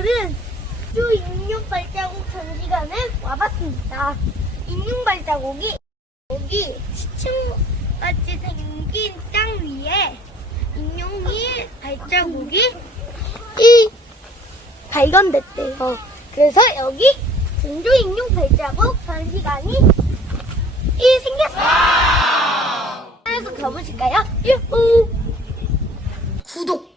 오늘은 주 인용 발자국 전시관에 와봤습니다. 인용 발자국이 여기 지층같이 생긴 땅 위에 인용이 발자국이 이 발견됐대요. 그래서 여기 진주 인용 발자국 전시관이 이 생겼어요. 그래서 가보실까요? 유후! 구독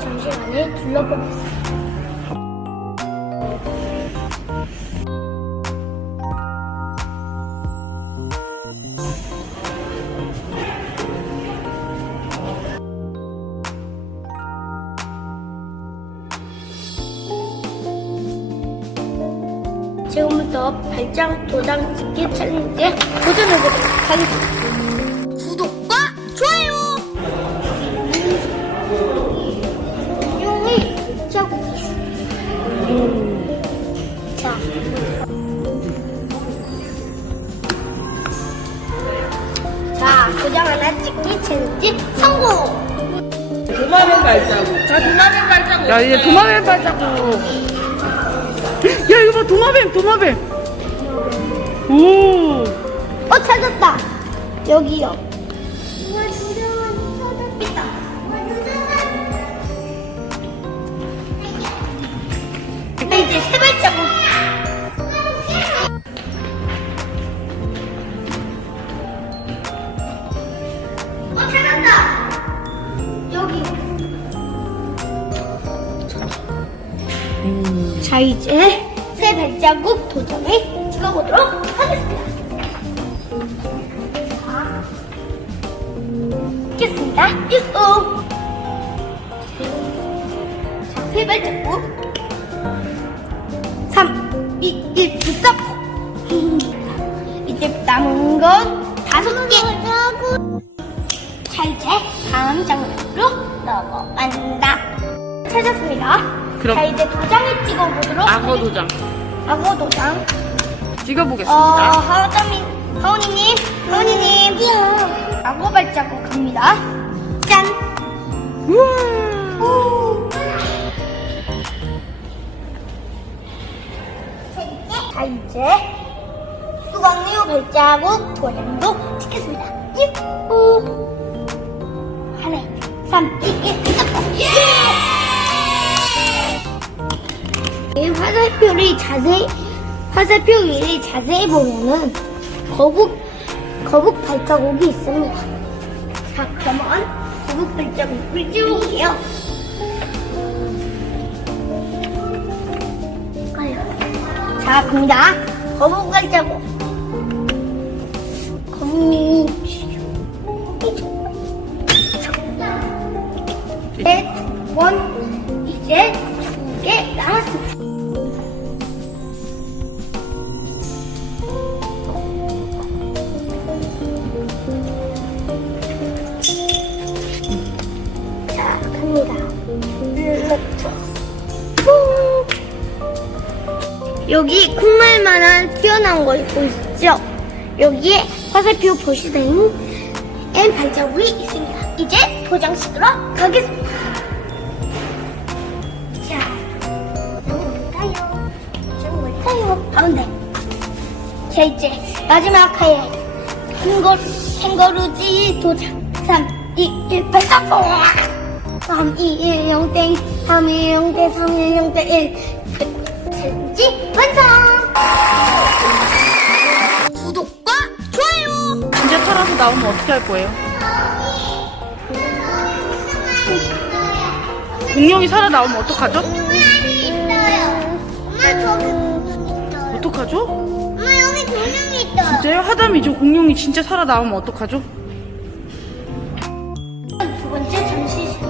지금부터 전시관을 둘러보겠습니다. 지금부터 발장 도장 찍기 챌린지에 도전해보도록 하겠습니다. 자. 자, 도장 하나 찍기 챌린지 성공! 도마뱀 발자국. 자, 도마뱀 발자국. 야 이제 도마뱀 발자국 야 이거 봐 도마뱀 도마뱀 오 어, 찾았다! 여기요. 자, 이제 세 발자국 도전을 찍어보도록 하겠습니다. 자, 찍겠습니다. 유후! 자, 세 발자국. 3, 2, 1, 부스터! 이제 남은 건 다섯 개. 자, 이제 다음 장면으로 넘어간다. 찾았습니다. 그럼- 자, 이제 도장을 찍어보도록 악어 도장 악어 도장. 어, 찍어보겠습니다 하우자민, 하우니님, 하우니님. 악어 발자국 갑니다. 짠! 우와 오. 자, 이제 수광류 발자국 도장도 찍겠습니다. 유후! 하나, 삼, 이, 일, 시 화살표를 자세히 화살표 위를 자세히 보면은 거북 거북 발자국이 있습니다. 자, 그러면 거북 발자국을. 아유. 자, 갑니다. 거북 발자국. 고! 여기 콩말만한 튀어나온 거 있고 있죠? 여기에 화살표 보시다니 N 발자국이 있습니다. 이제 도장식으로 가겠습니다. 자, 뭘까요? 뭘까요? 가운데. 자, 이제 마지막 하에 캥거, 캥거루지 도장. 3, 2, 1, 발사포! 3, 2, 1, 0, 땡. 3, 2, 0, 땡. 3, 2, 0, 땡. 1. 챌린지 완성! 구독과 좋아요! 진짜 살아서 나오면 어떻게 할 거예요? 공룡이 살아 나오면 어떡하죠? 어떡하죠? 엄마 여기 공룡이 있어요. 진짜요? 하담이 저 공룡이 진짜 살아 나오면 어떡하죠? 두 번째 전시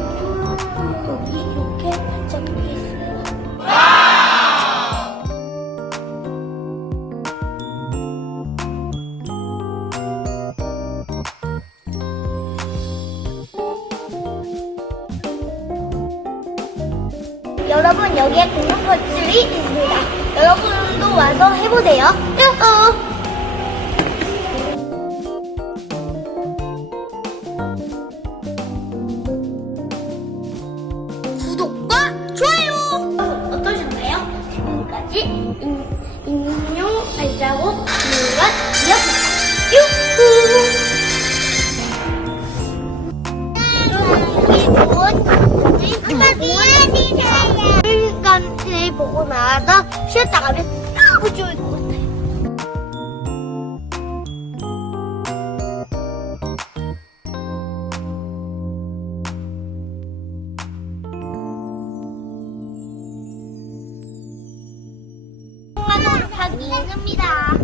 실. 여기 이렇게 발자국이 있어요. 여러분 여기에 공룡 껍질이 있습니다. 여러분도 와서 해보세요. 유 가면 너무 좋을 것 같아요. 가기 힘듭니다.